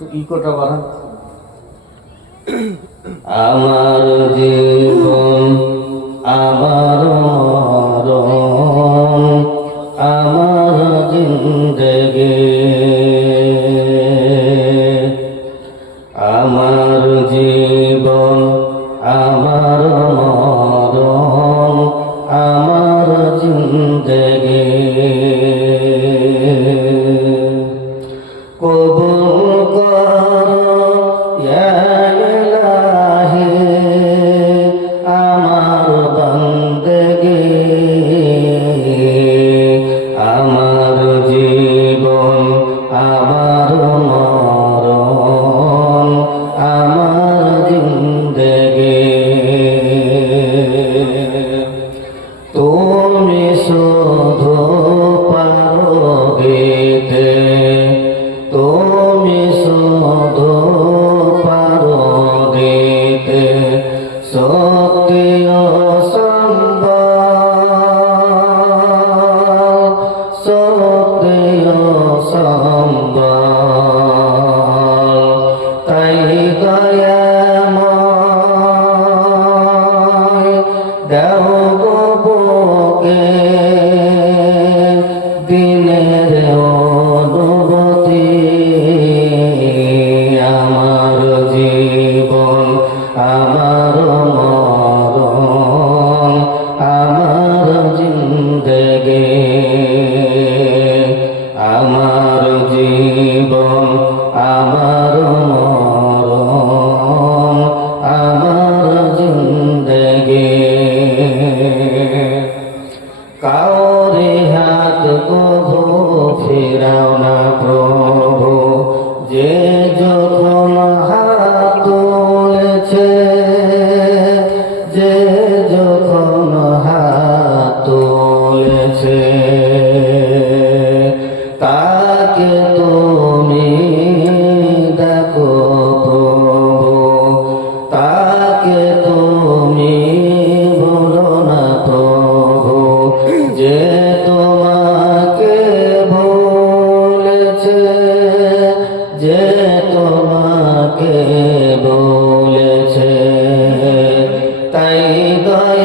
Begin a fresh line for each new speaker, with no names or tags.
একটু ইকোটা বাড়ান আমার জীবন আমার আমার জীবন আমার মরণ আমার দাও গো ফেরাও না গো আমাকে বলেছে তাই দয়া